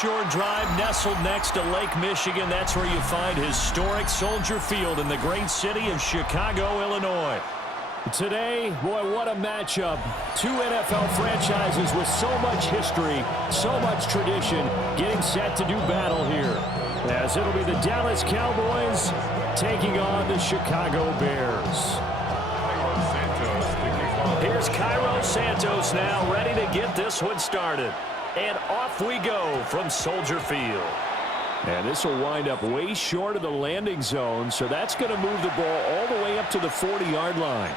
Shore Drive, nestled next to Lake Michigan. That's where you find historic Soldier Field in the great city of Chicago, Illinois. Today, boy, what a matchup. Two NFL franchises with so much history, so much tradition, getting set to do battle here. As it'll be the Dallas Cowboys taking on the Chicago Bears. Here's Cairo Santos now, ready to get this one started. And off we go from Soldier Field. And this will wind up way short of the landing zone, so that's going to move the ball all the way up to the 40-yard line.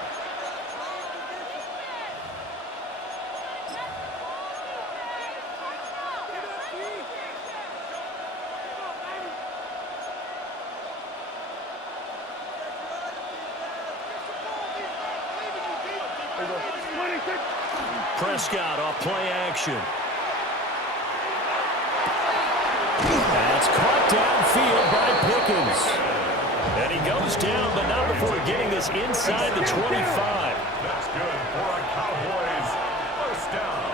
Prescott off play action. That's caught downfield by Pickens. And he goes down, but not before getting this inside the 25. That's good for a Cowboys first down.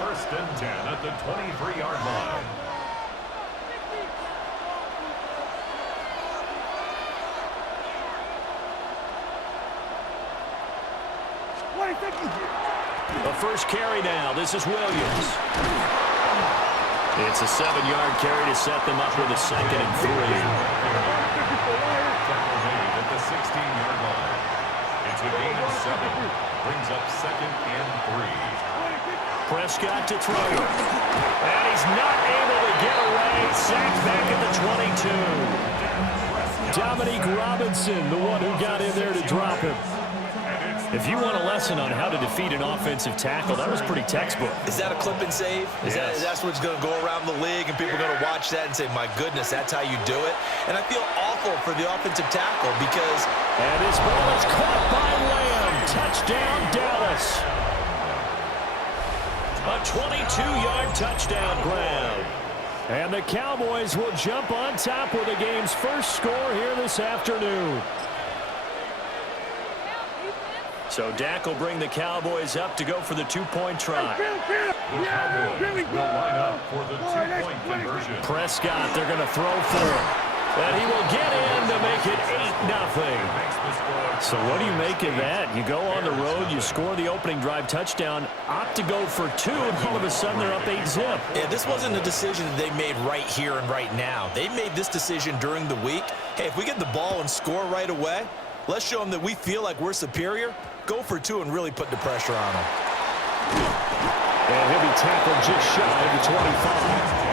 1st and 10 at the 23-yard line. The first carry now. This is Williams. It's a 7-yard carry to set them up with a 2nd and 3. Tackle made at the 16-yard line. It's a gain of 7. Brings up 2nd and 3. Prescott to throw. And he's not able to get away. Sacked back at the 22. Dominique Robinson, the one who got in there to drop him. If you want a lesson on how to defeat an offensive tackle, that was pretty textbook. Is that a clip and save? That's what's going to go around the league, and people are going to watch that and say, my goodness, that's how you do it? And I feel awful for the offensive tackle because... And this ball is caught by Lamb. Touchdown, Dallas. A 22-yard touchdown grab. And the Cowboys will jump on top with the game's first score here this afternoon. So Dak will bring the Cowboys up to go for the 2-point try. The Cowboys will line up for the 2-point conversion. Prescott, they're going to throw for it. And he will get in to make it 8-0. So what do you make of that? You go on the road, you score the opening drive touchdown, opt to go for 2, and all of a sudden they're up 8-zip. Yeah, this wasn't a decision that they made right here and right now. They made this decision during the week. Hey, if we get the ball and score right away, let's show them that we feel like we're superior. Go for 2 and really put the pressure on him. And he'll be tackled just shy of the 25.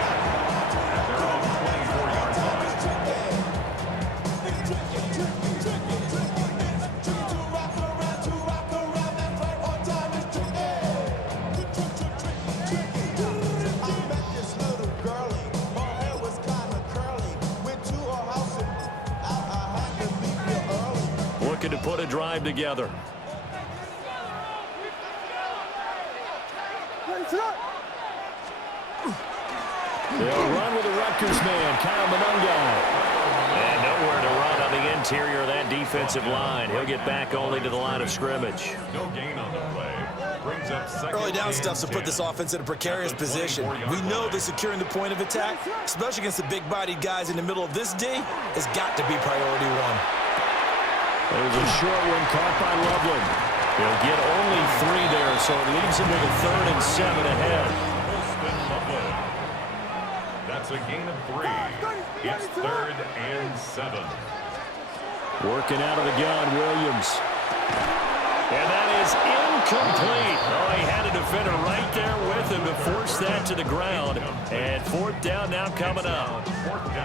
Looking to put a drive together. They'll run with the Rutgers man, Kyle Monungai. And nowhere to run on the interior of that defensive line. He'll get back only to the line of scrimmage. No gain on the play. Brings up 2nd. Early down stuff's to put this offense in a precarious position. We know that securing the point of attack, especially against the big-bodied guys in the middle of this D, has got to be priority 1. There's a short one caught by Loveland. He'll get only 3 there, so it leaves him with a 3rd and 7 ahead. That's a gain of 3. It's 3rd and 7. Working out of the gun, Williams. And that is incomplete. Oh, he had a defender right there with him to force that to the ground. And 4th down now coming up.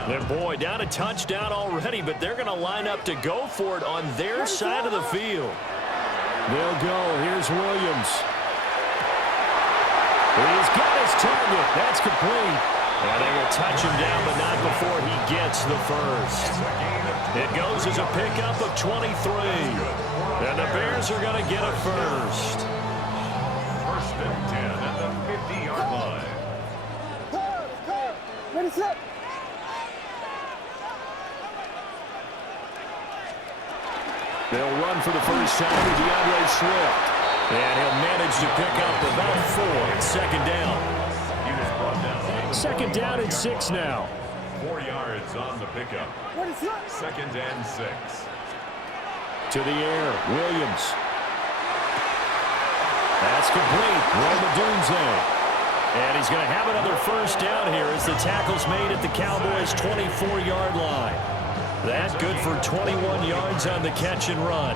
And boy, down a touchdown already, but they're going to line up to go for it on their side of the field. They'll go. Here's Williams. He's got his target. That's complete. And they will touch him down, but not before he gets the first. It goes as a pickup of 23. And the Bears are going to get a first. 1st and 10 at the 50-yard line. Ready, set. They'll run for the first time with DeAndre Swift. And he'll manage to pick up about 4 at 2nd down. He was brought down Second down and 6 now. 4 yards on the pickup. Second and 6. To the air, Williams. That's complete. Romadunze. And he's going to have another first down here as the tackle's made at the Cowboys' 24-yard line. That's good for 21 yards on the catch and run.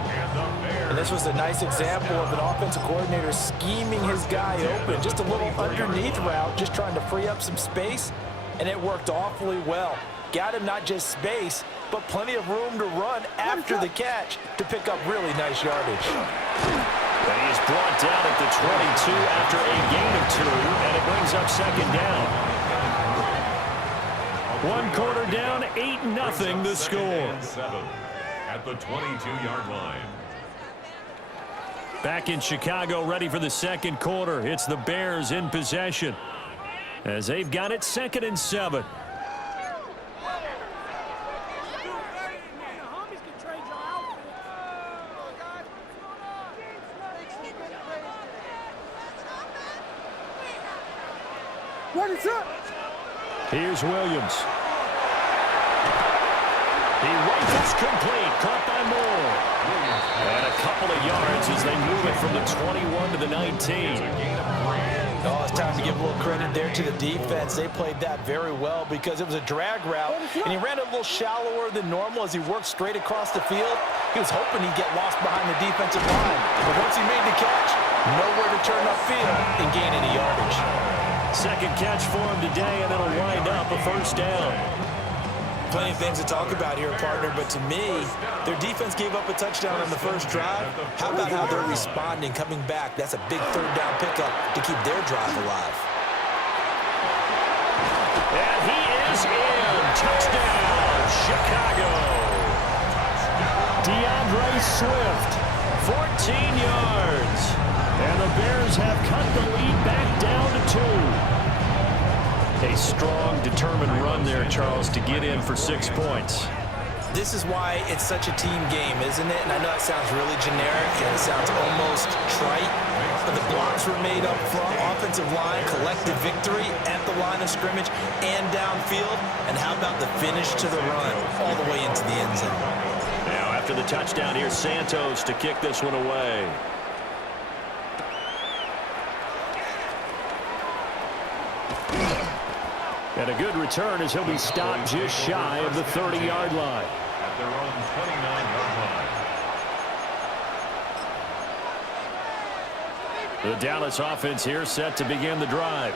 And this was a nice example of an offensive coordinator scheming his guy open. Just a little underneath route, just trying to free up some space, and it worked awfully well. Got him not just space, but plenty of room to run after the catch to pick up really nice yardage. And he is brought down at the 22 after a gain of 2, and it brings up second down. 1 quarter down, 8-0 the score. 7 at the 22-yard line. Back in Chicago, ready for the second quarter. It's the Bears in possession as they've got it 2nd and 7. Here's Williams. He rifles complete, caught by Moore. And a couple of yards as they move it from the 21 to the 19. Oh, it's time to give a little credit there to the defense. They played that very well because it was a drag route, and he ran a little shallower than normal as he worked straight across the field. He was hoping he'd get lost behind the defensive line, but once he made the catch, nowhere to turn upfield and gain any yardage. Second catch for him today, and it'll wind up a first down. Plenty of things to talk about here, partner, but to me, their defense gave up a touchdown on the first drive. How about how they're responding, coming back? That's a big third down pickup to keep their drive alive. And he is in. Touchdown, Chicago. DeAndre Swift, 14 yards. And the Bears have cut the lead back down to 2. A strong, determined run there, Charles, to get in for 6 points. This is why it's such a team game, isn't it? And I know it sounds really generic and it sounds almost trite, but the blocks were made up front, offensive line, collective victory at the line of scrimmage and downfield. And how about the finish to the run all the way into the end zone? Now, after the touchdown, here's Santos to kick this one away. And a good return as he'll be stopped just shy of the 30-yard line. At their own 29-yard line. The Dallas offense here set to begin the drive.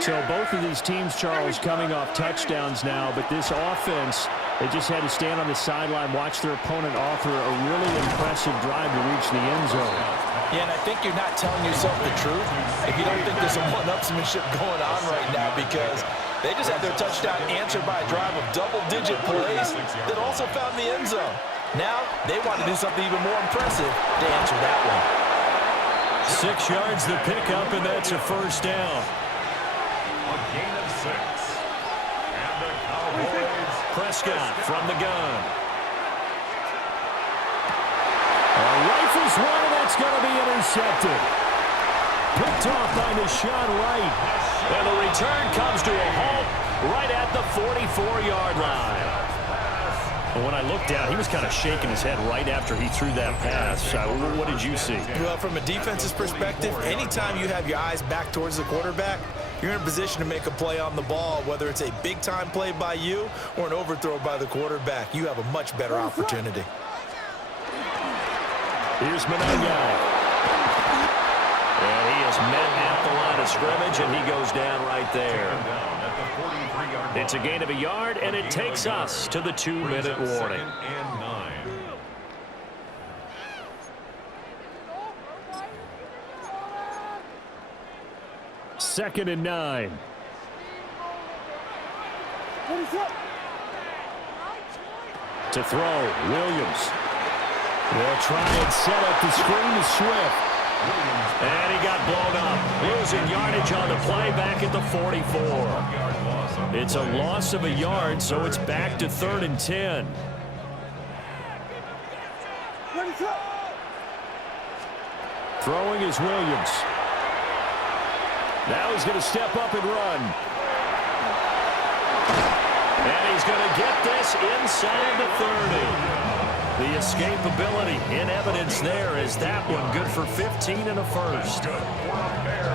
So both of these teams, Charles, coming off touchdowns now, but this offense, they just had to stand on the sideline, watch their opponent offer a really impressive drive to reach the end zone. Yeah, and I think you're not telling yourself the truth if you don't think there's some one-upsmanship going on right now, because they just had their touchdown answered by a drive of double-digit plays that also found the end zone. Now they want to do something even more impressive to answer that one. 6 yards the pickup, and that's a first down. A gain of 6. And the Cowboys. Prescott from the gun. Rifles one, and that's going to be intercepted. Picked off by Deshaun Wright. And the return comes to a halt right at the 44-yard line. And when I looked down, he was kind of shaking his head right after he threw that pass. What did you see? Well, from a defense's perspective, anytime you have your eyes back towards the quarterback, you're in a position to make a play on the ball, whether it's a big-time play by you or an overthrow by the quarterback. You have a much better opportunity. Here's Mananga. And he is met at the line of scrimmage, and he goes down right there. It's a gain of a yard, and it takes us to the 2-minute warning. And 9. Second and 9. To throw, Williams. They'll try and set up the screen to Swift. And he got blown up. Losing yardage on the play back at the 44. It's a loss of a yard, so it's back to 3rd and 10. Throwing is Williams. Now he's going to step up and run. going to get this inside the 30. The escapability in evidence there is that one good for 15 and a first.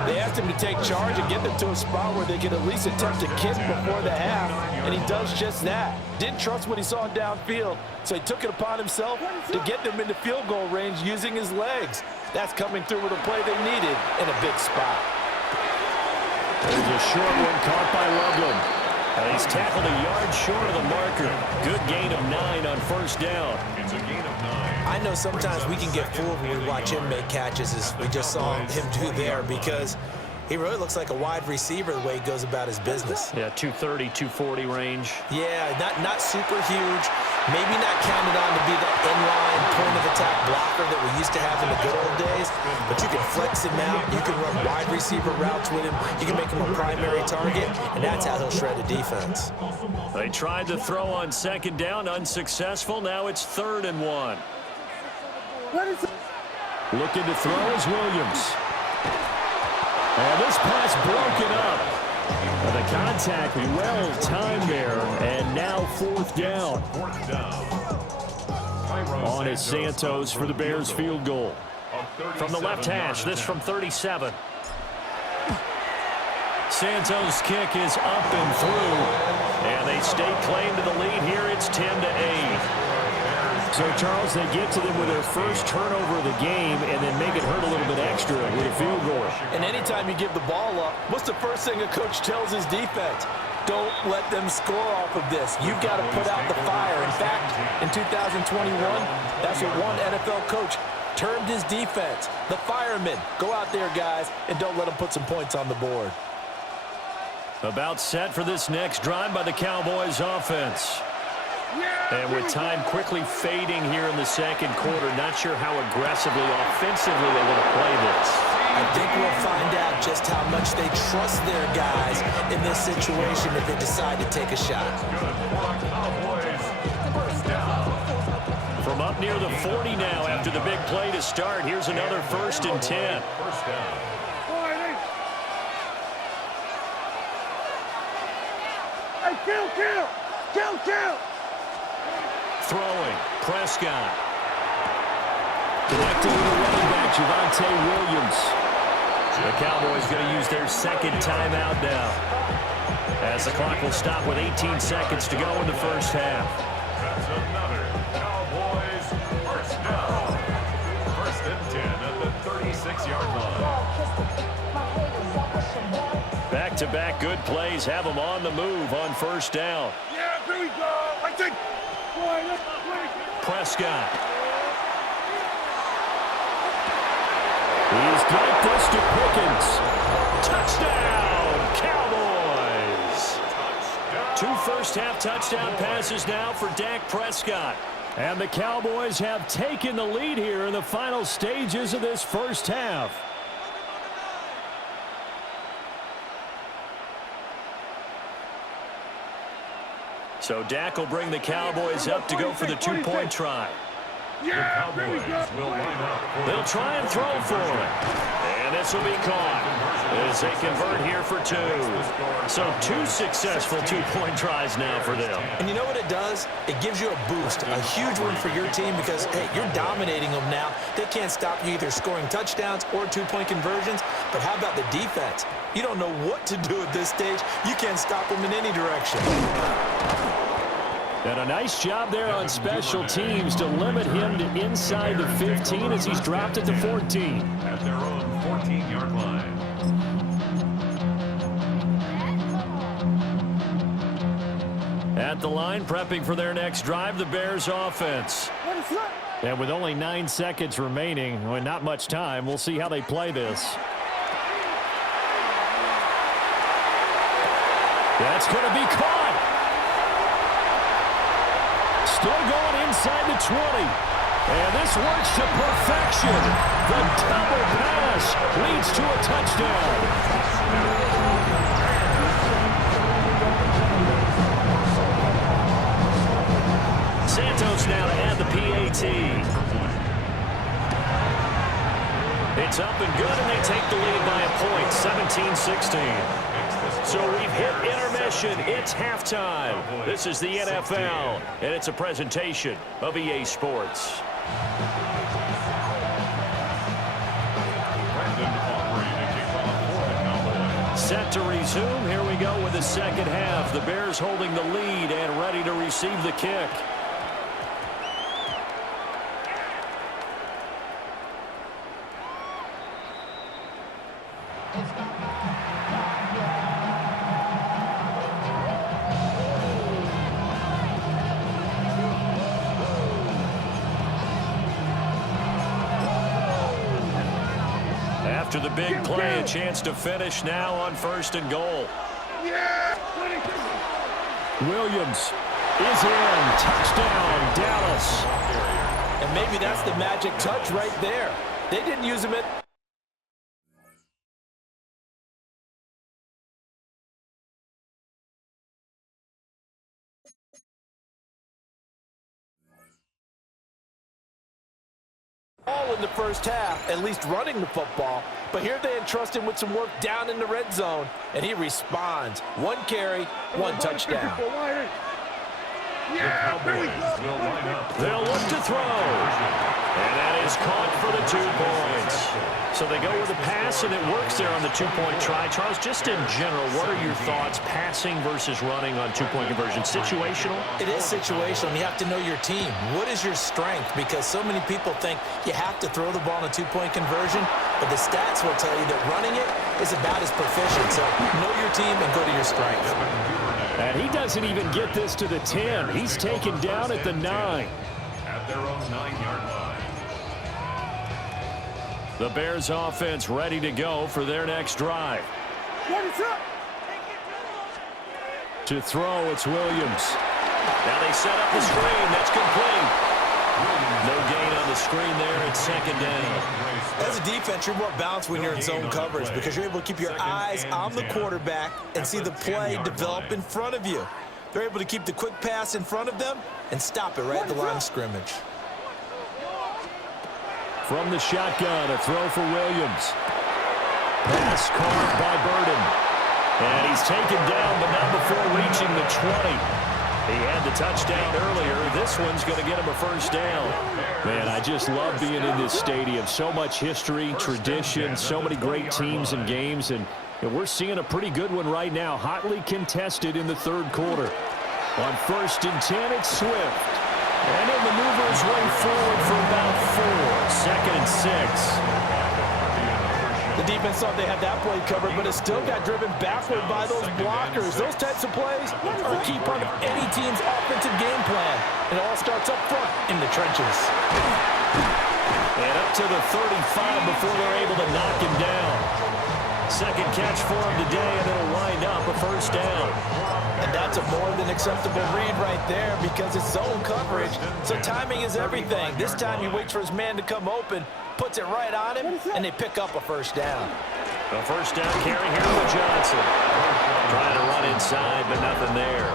They asked him to take charge and get them to a spot where they could at least attempt to kick before the half, and he does just that. Didn't trust what he saw downfield, so he took it upon himself to get them into field goal range using his legs. That's coming through with a play they needed in a big spot. There's a short one caught by Loveland. And he's tackled a yard short of the marker. Good gain of 9 on first down. It's a gain of 9. I know sometimes we can get fooled when we watch him make catches, as we just saw him do there, because he really looks like a wide receiver the way he goes about his business. Yeah, 230, 240 range. Yeah, not super huge. Maybe not counted on to be that inline point-of-attack blocker that we used to have in the good old days, but you can flex him out. You can run wide receiver routes with him. You can make him a primary target, and that's how he'll shred a defense. They tried to throw on second down, unsuccessful. Now it's 3rd and 1. Looking to throw is Williams. And this pass broken up. And the contact well timed there, and now 4th down. On is Santos for the Bears field goal. From the left hash, this from 37. Santos' kick is up and through, and they stake claim to the lead here. It's 10-8. So, Charles, they get to them with their first turnover of the game and then make it hurt a little bit extra with a field goal. And anytime you give the ball up, what's the first thing a coach tells his defense? Don't let them score off of this. You've got to put out the fire. In fact, in 2021, that's what one NFL coach termed his defense, the firemen. Go out there, guys, and don't let them put some points on the board. About set for this next drive by the Cowboys offense. And with time quickly fading here in the second quarter, not sure how aggressively, offensively they want to play this. I think we'll find out just how much they trust their guys in this situation if they decide to take a shot. From up near the 40 now after the big play to start, here's another 1st and 10. First down. Hey, kill! Throwing, Prescott. Connecting with the running back, Javonte Williams. The Cowboys going to use their second timeout now, as the clock will stop with 18 seconds to go in the first half. That's another Cowboys first down. 1st and 10 at the 36-yard line. Back-to-back good plays have them on the move on first down. Yeah, here we go. I think. Prescott. He's got this to Pickens. Touchdown, Cowboys. Two first-half touchdown passes now for Dak Prescott. And the Cowboys have taken the lead here in the final stages of this first half. So Dak will bring the Cowboys up to go for the 2-point try. The Cowboys will line up. They'll try and throw for it. And this will be caught as they convert here for 2. So 2 successful 2-point tries now for them. And you know what it does? It gives you a boost, a huge one for your team because, hey, you're dominating them now. They can't stop you either scoring touchdowns or 2-point conversions. But how about the defense? You don't know what to do at this stage. You can't stop them in any direction. And a nice job there on special teams to limit him to inside the 15 as he's dropped it to 14. At their own 14-yard line. At the line, prepping for their next drive, the Bears offense. And with only 9 seconds remaining, and not much time, we'll see how they play this. That's going to be caught. Still going inside the 20. And this works to perfection. The double pass leads to a touchdown. Santos now to add the PAT. It's up and good, and they take the lead by a point, 17-16. So we've hit intermission. possession. It's halftime. This is the NFL, and it's a presentation of EA Sports. Set to resume. Here we go with the second half. The Bears holding the lead and ready to receive the kick. After the big play, a chance to finish now on 1st and goal. Williams is in. Touchdown, Dallas. And maybe that's the magic touch right there. They didn't use him at all in the first half, at least running the football. But here they entrust him with some work down in the red zone, and he responds. 1 carry, 1 touchdown. They'll look to throw. And that is caught for the 2 points. So they go with a pass, and it works there on the 2-point try. Charles, just in general, what are your thoughts passing versus running on 2-point conversion? Situational? It is situational. You have to know your team. What is your strength? Because so many people think you have to throw the ball in a 2-point conversion, but the stats will tell you that running it is about as proficient. So know your team and go to your strength. And he doesn't even get this to the 10. He's taken down at the 9. At their own 9-yard line. The Bears offense ready to go for their next drive. To throw, it's Williams. Now they set up the screen. That's complete. No gain on the screen there. It's 2nd down. As a defense, you're more balanced when you're in zone coverage because you're able to keep your eyes on the quarterback and see the play develop in front of you. They're able to keep the quick pass in front of them and stop it right at the line of scrimmage. From the shotgun, a throw for Williams. Pass caught by Burden. And he's taken down, but not before reaching the 20. He had the touchdown earlier. This one's going to get him a 1st down. Man, I just love being in this stadium. So much history, tradition, so many great teams and games. And we're seeing a pretty good one right now. Hotly contested in the 3rd quarter. On 1st and 10, it's Swift. And he'll maneuver his way forward for about 4. 2nd and 6. The defense thought they had that play covered, but it still got driven backward by those blockers. Those types of plays are a key part of any team's offensive game plan. It all starts up front in the trenches. And up to the 35 before they're able to knock him down. 2nd catch for him today, and it'll wind up a 1st down. And that's a more than acceptable read right there because it's zone coverage, so timing is everything. This time he waits for his man to come open, puts it right on him, and they pick up a 1st down. A 1st down carry here for Johnson. Trying to run inside, but nothing there.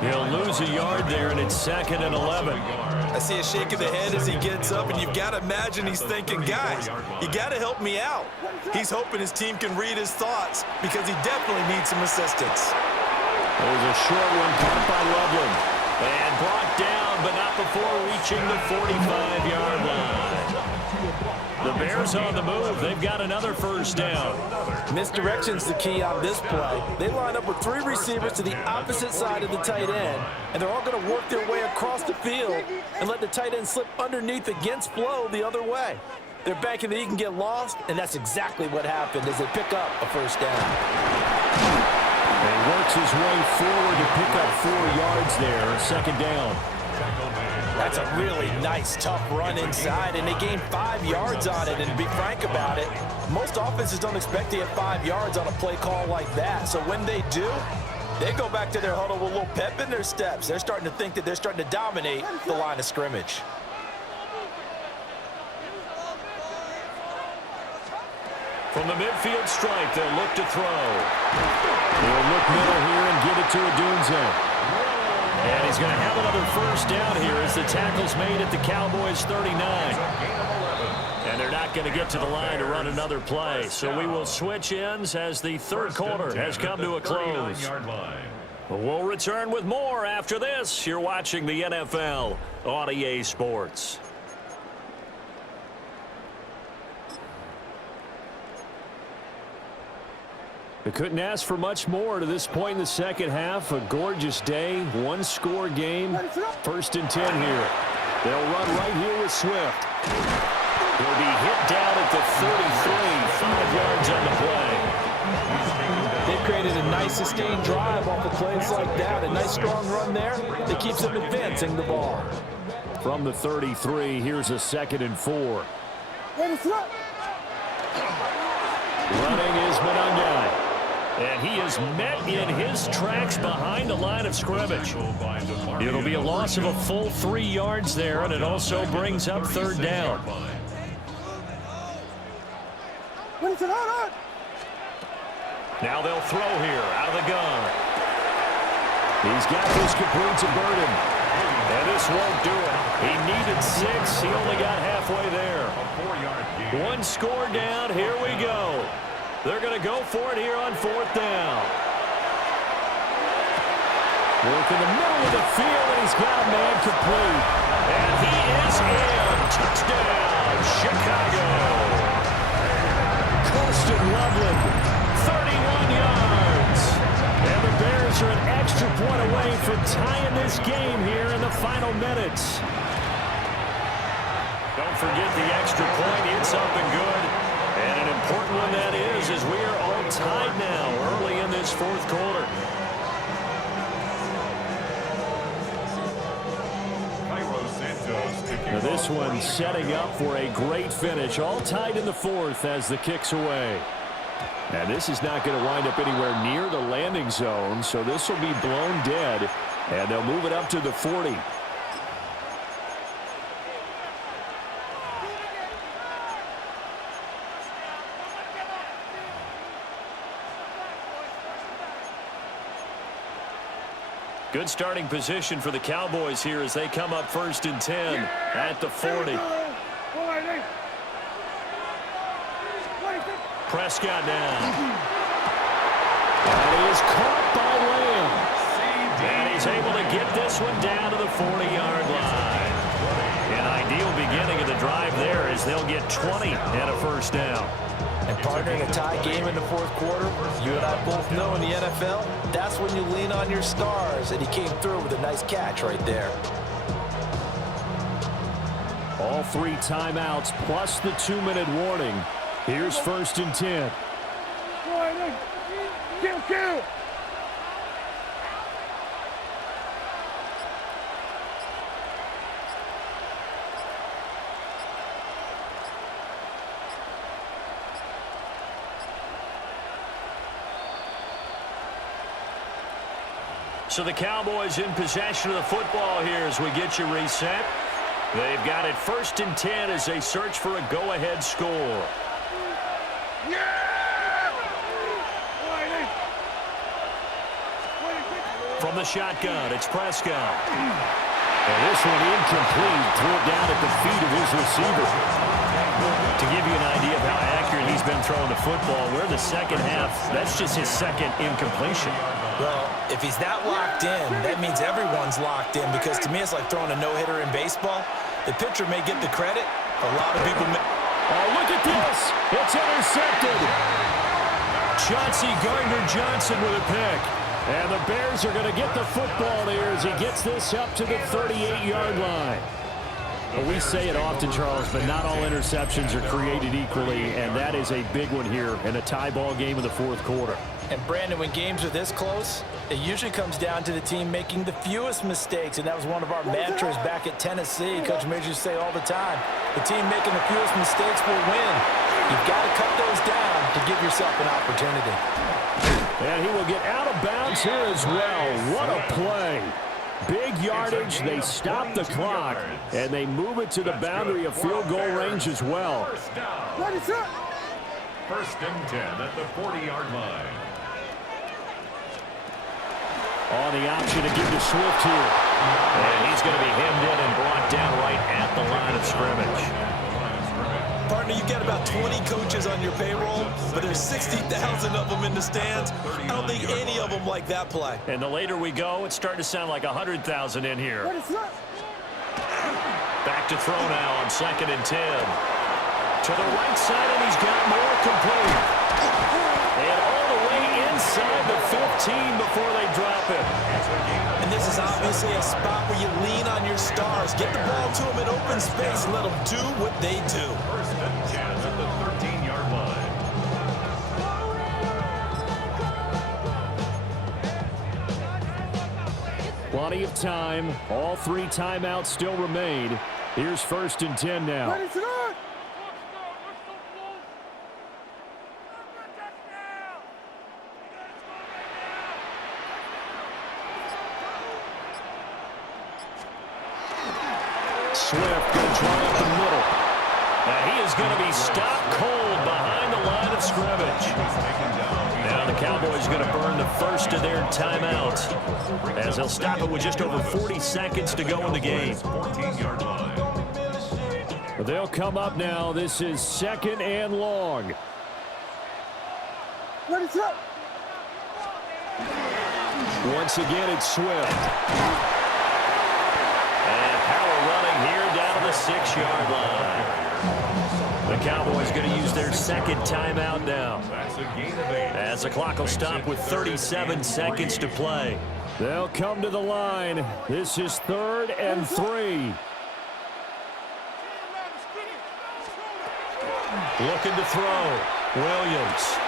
He'll lose a yard there, and it's 2nd and 11. I see a shake of the head as he gets up, and you've got to imagine he's thinking, guys, you got to help me out. He's hoping his team can read his thoughts because he definitely needs some assistance. There's a short one caught by Loveland. And brought down, but not before reaching the 45-yard line. The Bears on the move. They've got another 1st down. Misdirection's the key on this play. They line up with 3 receivers to the opposite side of the tight end, and they're all going to work their way across the field and let the tight end slip underneath against flow the other way. They're banking that he can get lost, and that's exactly what happened as they pick up a 1st down. And he works his way forward to pick up 4 yards there. 2nd down. That's a really nice, tough run inside, and they gain 5 yards on it. And to be frank about it, most offenses don't expect to get 5 yards on a play call like that. So when they do, they go back to their huddle with a little pep in their steps. They're starting to think that they're starting to dominate the line of scrimmage. From the midfield stripe, they'll look to throw. They'll look middle here and give it to Odunze. And he's going to have another first down here as the tackle's made at the Cowboys' 39. And they're not going to get to the line to run another play. So we will switch ends as the third quarter has come to a close. We'll return with more after this. You're watching the NFL on EA Sports. I couldn't ask for much more to this point in the second half. A gorgeous day, one-score game. First and 10 here. They'll run right here with Swift. He'll be hit down at the 33, 5 yards on the play. They've created a nice sustained drive off of plays like that. A nice strong run there that keeps them advancing the ball. From the 33, here's a 2nd and 4. Running is Monangai. And he is met in his tracks behind the line of scrimmage. It'll be a loss of a full 3 yards there, and it also brings up third down. Now they'll throw here out of the gun. He's got this complete to Burden. And this won't do it. He needed 6. He only got halfway there. 1 score down. Here we go. They're going to go for it here on 4th down. Work in the middle of the field, and he's got a man complete. And he is in. Touchdown, Chicago. Colston Loveland, 31 yards. And the Bears are an extra point away from tying this game here in the final minutes. Don't forget the extra point. It's up and good. And an important one that is, as we are all tied now early in this 4th quarter. Now this one setting up for a great finish. All tied in the 4th as the kick's away. And this is not going to wind up anywhere near the landing zone, so this will be blown dead, and they'll move it up to the 40. Good starting position for the Cowboys here as they come up 1st and 10 at the 40. Prescott now. And he is caught by Lamb. And he's able to get this one down to the 40-yard line. An ideal beginning of the drive there as they'll get 20 and a first down. And partner, in a tie game in the 4th quarter, you and I both know in the NFL, that's when you lean on your stars, and he came through with a nice catch right there. All 3 timeouts plus the 2-minute warning. Here's 1st and 10. Kill! So the Cowboys in possession of the football here as we get you reset. They've got it 1st and 10 as they search for a go-ahead score. From the shotgun, it's Prescott. And this one incomplete. Threw it down at the feet of his receiver. To give you an idea of how accurate he's been throwing the football, we're in the second half. That's just his 2nd incompletion. Well, if he's that locked in, that means everyone's locked in, because to me it's like throwing a no-hitter in baseball. The pitcher may get the credit. A lot of people may... Oh, look at this. It's intercepted. Chauncey Gardner-Johnson with a pick. And the Bears are going to get the football there as he gets this up to the 38-yard line. Well, we say it often, Charles, but not all interceptions are created equally, and that is a big one here in a tie ball game in the 4th quarter. And, Brandon, when games are this close, it usually comes down to the team making the fewest mistakes, and that was one of our mantras back at Tennessee. Coach Major used to say all the time, the team making the fewest mistakes will win. You've got to cut those down to give yourself an opportunity. And he will get out of bounds here as well. What a play. Big yardage. They stop the clock, and they move it to the boundary of field goal range as well. 1st and 10 at the 40-yard line. On the option to give to Swift here. And he's going to be hemmed in and brought down right at the line of scrimmage. Partner, you've got about 20 coaches on your payroll, but there's 60,000 of them in the stands. I don't think any of them like that play. And the later we go, it's starting to sound like 100,000 in here. Back to throw now on 2nd and 10. To the right side, and he's got more complete. And all the way inside the 15 before they drop it. And this is obviously a spot where you lean on your stars. Get the ball to them in open space and let them do what they do. 1st and 10 at the 13-yard line. Plenty of time. All 3 timeouts still remain. Here's 1st and 10 now. Swift going to try up the middle. Now he is going to be stopped cold behind the line of scrimmage. Now the Cowboys going to burn the first of their timeouts as they'll stop it with just over 40 seconds to go in the game. 14-yard line. They'll come up now. This is 2nd and long. Once again, it's Swift. And power running here down to the 6-yard line. The Cowboys going to use their 2nd timeout now. That's a gain of 8. As the clock will stop with 37 seconds to play. They'll come to the line. This is 3rd and 3. Looking to throw. Williams.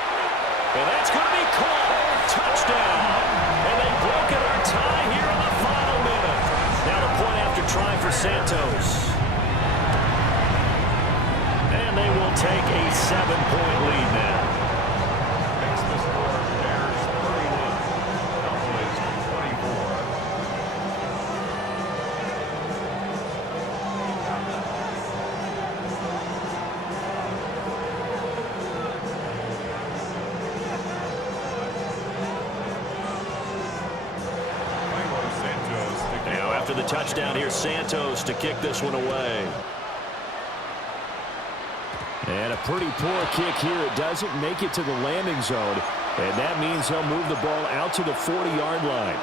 And that's going to be caught. Touchdown. And they broke it our tie here in the final minute. Now the point after try for Santos. And they will take a 7-point lead now. Makes the score Bears 31. Cowboys 24. Now after the touchdown here, Santos to kick this one away. And a pretty poor kick here. It doesn't make it to the landing zone. And that means they'll move the ball out to the 40-yard line.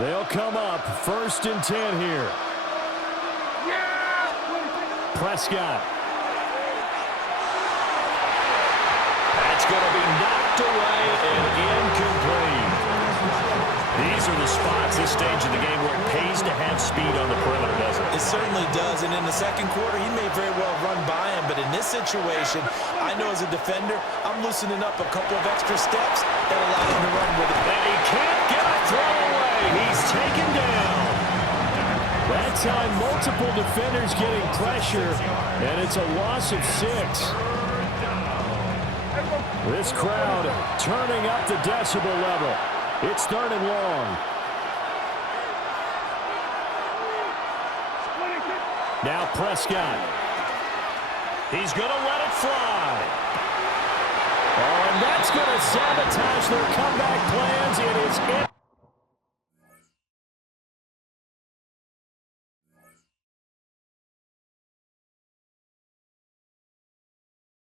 They'll come up 1st and 10 here. Prescott. That's going to be knocked away and incomplete. These are the spots, this stage of the game, where it pays to have speed on the perimeter, doesn't it? It certainly does, and in the 2nd quarter, he may very well run by him, but in this situation, I know as a defender, I'm loosening up a couple of extra steps that allow him to run with it. And he can't get a throw away. He's taken down. That time, multiple defenders getting pressure, and it's a loss of 6. This crowd turning up the decibel level. It's 3rd and long. Now Prescott. He's going to let it fly. Oh, and that's going to sabotage their comeback plans. It is